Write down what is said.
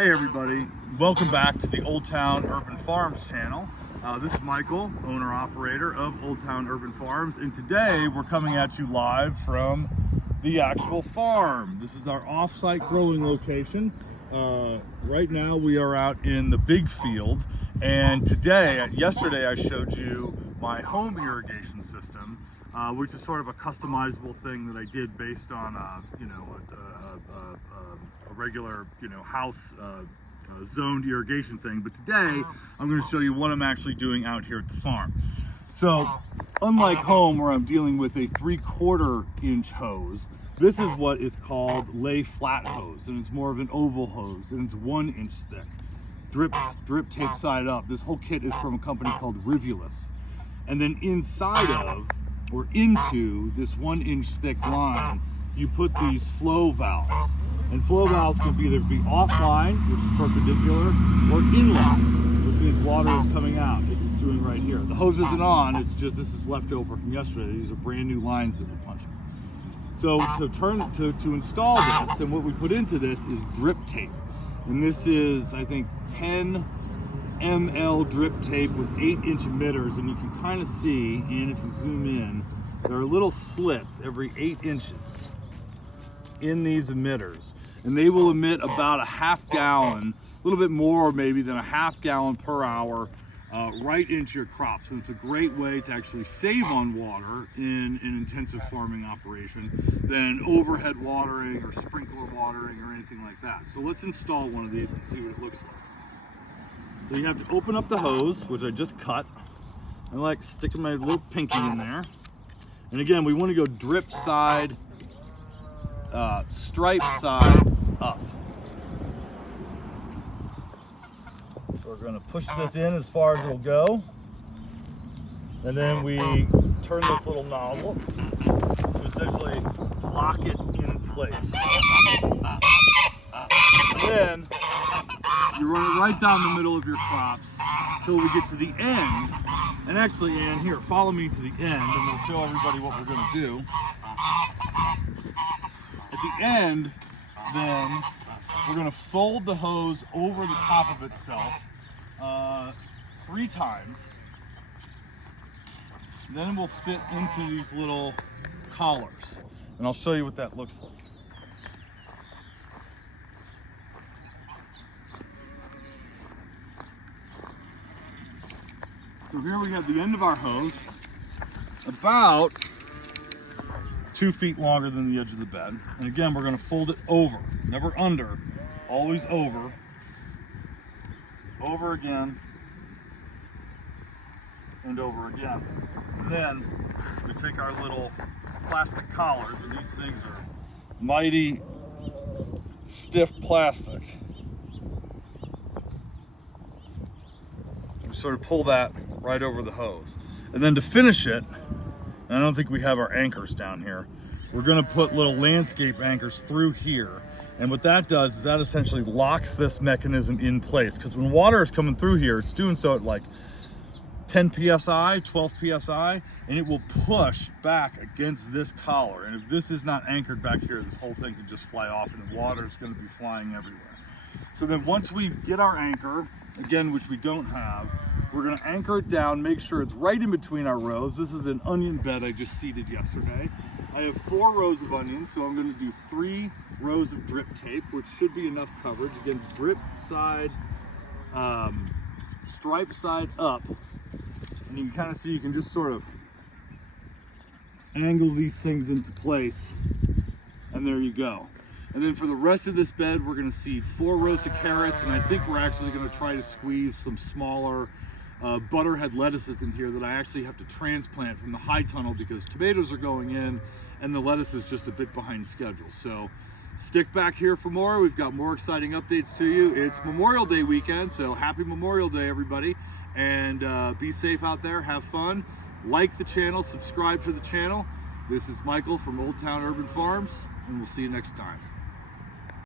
Hey everybody, welcome back to the Old Town Urban Farms channel. This is Michael, owner-operator of Old Town Urban Farms, and today we're coming at you live from the actual farm. This is our off-site growing location. Right now we are out in the big field, and yesterday I showed you my home irrigation system, which is sort of a customizable thing that I did based on a regular house zoned irrigation thing. But today I'm going to show you what I'm actually doing out here at the farm. So unlike home, where I'm dealing with a 3/4 inch hose, this is what is called lay flat hose, and it's more of an oval hose, and it's 1 inch thick, drip tape side up. This whole kit is from a company called Rivulis. And then inside of, or into this 1 inch thick line, you put these flow valves. And flow valves can either be offline, which is perpendicular, or inline, which means water is coming out, as it's doing right here. The hose isn't on, it's just this is leftover from yesterday. These are brand new lines that we're punching. So to install this, and what we put into this is drip tape. And this is, I think, 10 ml drip tape with 8-inch emitters, and you can kind of see, and if you zoom in, there are little slits every 8 inches in these emitters, and they will emit about a half gallon, a little bit more maybe than a half gallon per hour, right into your crops. And it's a great way to actually save on water in an intensive farming operation than overhead watering or sprinkler watering or anything like that. So let's install one of these and see what it looks like. So you have to open up the hose, which I just cut. I like sticking my little pinky in there. And again, we want to go drip side, stripe side up. So we're going to push this in as far as it'll go. And then we turn this little nozzle to essentially lock it in place. And then you run it right down the middle of your crops until we get to the end. And actually, Ann, here, follow me to the end, and we'll show everybody what we're going to do. At the end, then, we're going to fold the hose over the top of itself 3 times. Then it will fit into these little collars, and I'll show you what that looks like. So here we have the end of our hose, about 2 feet longer than the edge of the bed. And again, we're going to fold it over, never under, always over, over again, and over again. And then we take our little plastic collars, and these things are mighty stiff plastic. We sort of pull that right over the hose. And then to finish it, and I don't think we have our anchors down here, we're going to put little landscape anchors through here. And what that does is that essentially locks this mechanism in place, because when water is coming through here, it's doing so at like 10 psi, 12 psi, and it will push back against this collar. And if this is not anchored back here, this whole thing could just fly off, and the water is going to be flying everywhere. So then once we get our anchor, again, which we don't have, we're going to anchor it down, make sure it's right in between our rows. This is an onion bed I just seeded yesterday. I have 4 rows of onions, so I'm going to do 3 rows of drip tape, which should be enough coverage. Again, drip side, stripe side up. And you can kind of see, you can just sort of angle these things into place, and there you go. And then for the rest of this bed, we're going to seed 4 rows of carrots, and I think we're actually going to try to squeeze some smaller butterhead lettuces in here that I actually have to transplant from the high tunnel, because tomatoes are going in and the lettuce is just a bit behind schedule. So stick back here for more. We've got more exciting updates to you. It's Memorial Day weekend, so happy Memorial Day, everybody. And be safe out there, have fun. Like the channel, subscribe to the channel. This is Michael from Old Town Urban Farms, and we'll see you next time.